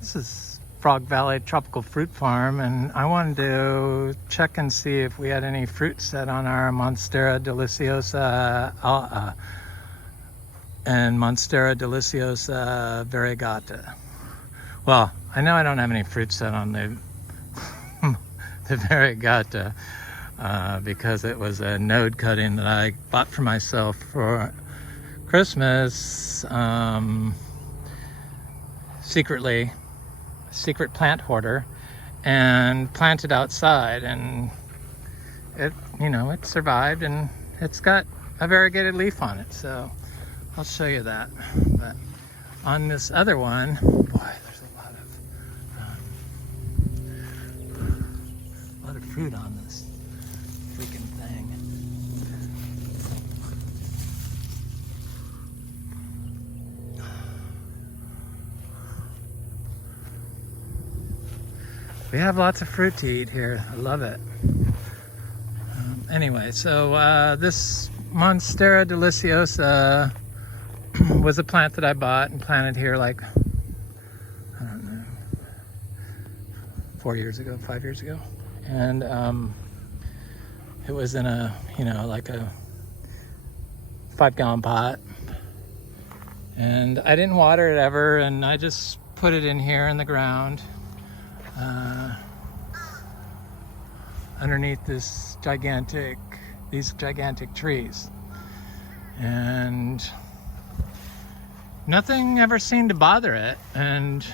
This is Frog Valley Tropical Fruit Farm, and I wanted to check and see if we had any fruit set on our Monstera deliciosa and Monstera deliciosa variegata. Well, I know I don't have any fruit set on the the variegata because it was a node cutting that I bought for myself for Christmas, secret plant hoarder, and planted outside, and it survived, and it's got a variegated leaf on it, so I'll show you that. But on this other one, boy, there's a lot of fruit on this freaking thing. We have lots of fruit to eat here. I love it. Anyway, so this Monstera deliciosa was a plant that I bought and planted here like, I don't know, 5 years ago. And it was in a, like a 5-gallon pot. And I didn't water it ever, and I just put it in here in the ground. Underneath these gigantic trees, and nothing ever seemed to bother it, and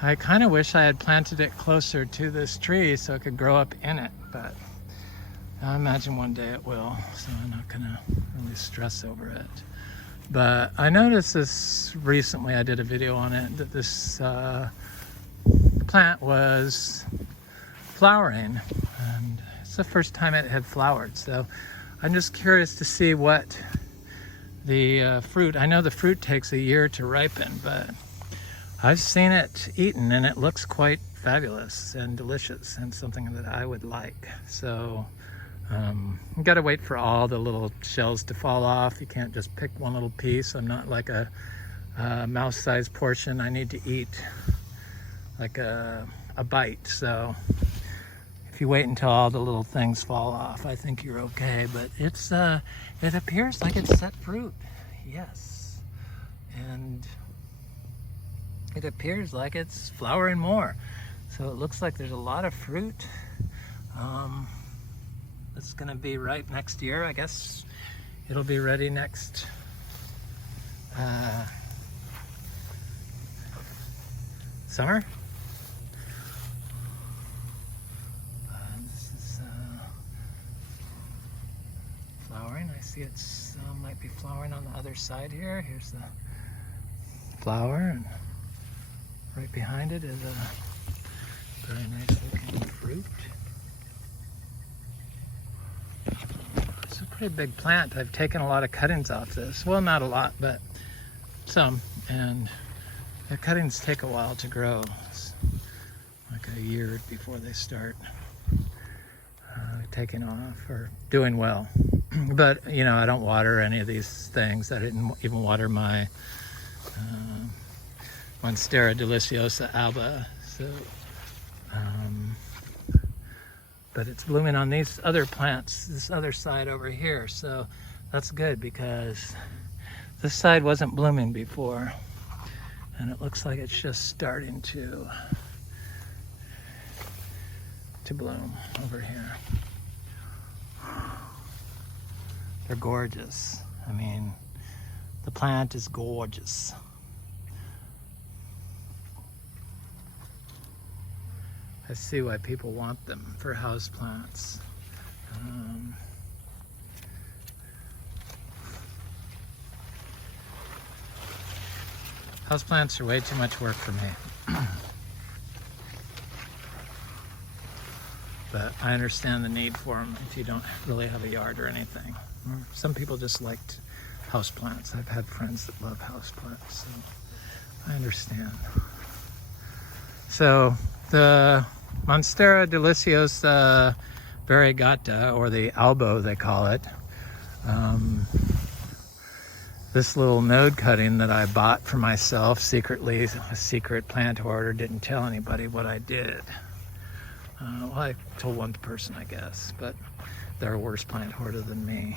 I kind of wish I had planted it closer to this tree so it could grow up in it, but I imagine one day it will, so I'm not gonna really stress over it. But I noticed this recently, I did a video on it, that this plant was flowering, and it's the first time it had flowered, so I'm just curious to see what the fruit, I know the fruit takes a year to ripen, but I've seen it eaten and it looks quite fabulous and delicious and something that I would like. So you gotta wait for all the little shells to fall off. You can't just pick one little piece. I'm not like a mouse-sized portion. I need to eat like a bite, so if you wait until all the little things fall off, I think you're okay. But it's it appears like it's set fruit, yes, and it appears like it's flowering more, so it looks like there's a lot of fruit. It's gonna be ripe next year. I guess it'll be ready next summer. Flowering. I see it's might be flowering on the other side here. Here's the flower, and right behind it is a very nice looking fruit. It's a pretty big plant. I've taken a lot of cuttings off this. Well, not a lot, but some. And the cuttings take a while to grow. It's like a year before they start taking off or doing well. But I don't water any of these things. I didn't even water my Monstera deliciosa alba, so but it's blooming on these other plants, this other side over here, so that's good because this side wasn't blooming before, and it looks like it's just starting to bloom over here. They're gorgeous. I mean, the plant is gorgeous. I see why people want them for house plants. House plants are way too much work for me. But I understand the need for them if you don't really have a yard or anything. Some people just liked house plants. I've had friends that love house plants, so I understand. So the Monstera deliciosa variegata, or the albo they call it, this little node cutting that I bought for myself secretly, a secret plant hoarder, didn't tell anybody what I did. Well, I told one person, I guess, but they're a worse plant hoarder than me.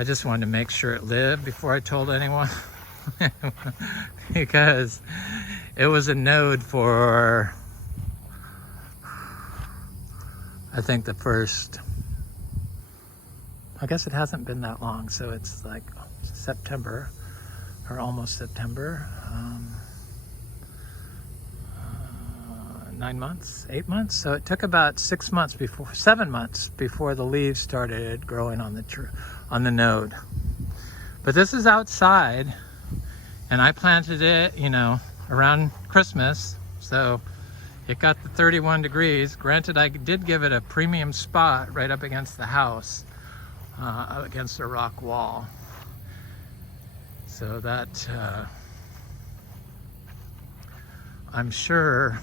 I just wanted to make sure it lived before I told anyone. Because it was a node for, I think the first, I guess it hasn't been that long, so it's like September, or almost September. 9 months, 8 months. So it took about 7 months before the leaves started growing on the node. But this is outside, and I planted it, you know, around Christmas. So it got the 31 degrees. Granted, I did give it a premium spot right up against the house, against a rock wall. So that, I'm sure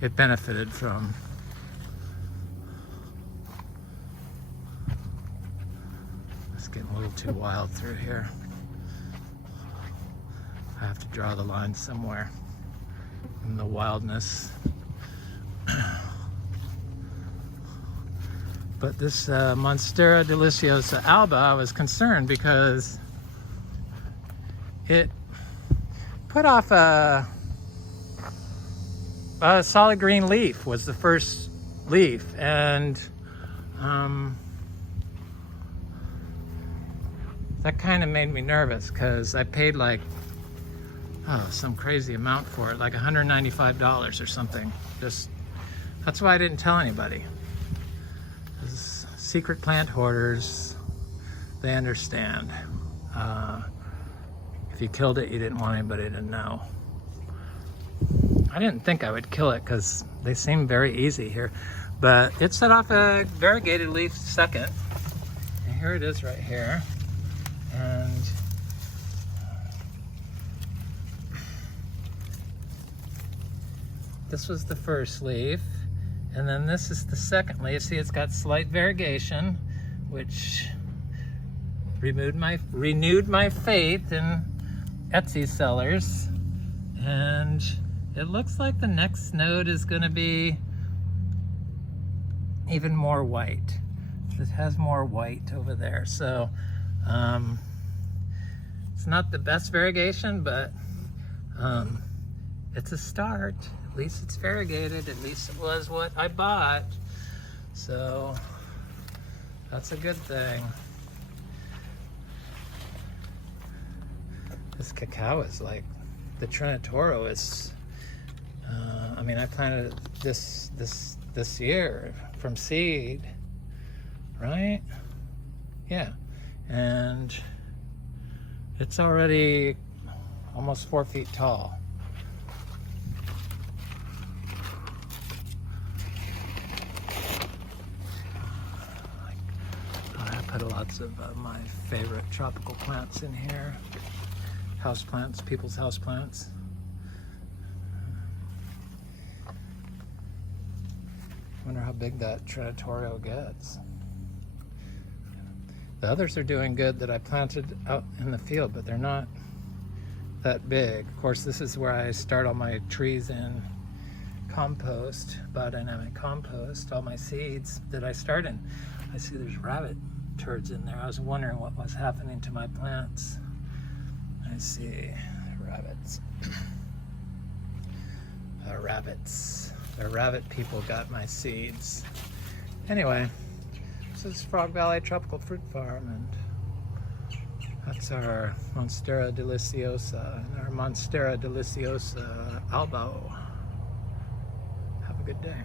it benefited from. It's getting a little too wild through here. I have to draw the line somewhere in the wildness. But this Monstera deliciosa alba, I was concerned because it put off a solid green leaf, was the first leaf, and that kind of made me nervous because I paid like some crazy amount for it, like $195 or something. That's why I didn't tell anybody. Secret plant hoarders, they understand. If you killed it, you didn't want anybody to know. I didn't think I would kill it because they seem very easy here, but it set off a variegated leaf second, and here it is right here. And this was the first leaf, and then this is the second leaf. See, it's got slight variegation, which renewed my faith in Etsy sellers. And it looks like the next node is going to be even more white. It has more white over there. So it's not the best variegation, but it's a start. At least it's variegated. At least it was what I bought. So that's a good thing. This cacao is like, the Trinitoro is, I mean, I planted it this year from seed, right? Yeah, and it's already almost 4 feet tall. I put lots of my favorite tropical plants in here. House plants, people's house plants. Wonder how big that Trinitorio gets. The others are doing good that I planted out in the field, but they're not that big. Of course, this is where I start all my trees in compost, biodynamic compost, all my seeds that I start in. I see there's rabbit turds in there. I was wondering what was happening to my plants. I see rabbits. Rabbits. The rabbit people got my seeds. Anyway, this is Frog Valley Tropical Fruit Farm, and that's our Monstera deliciosa and our Monstera deliciosa albo. Have a good day.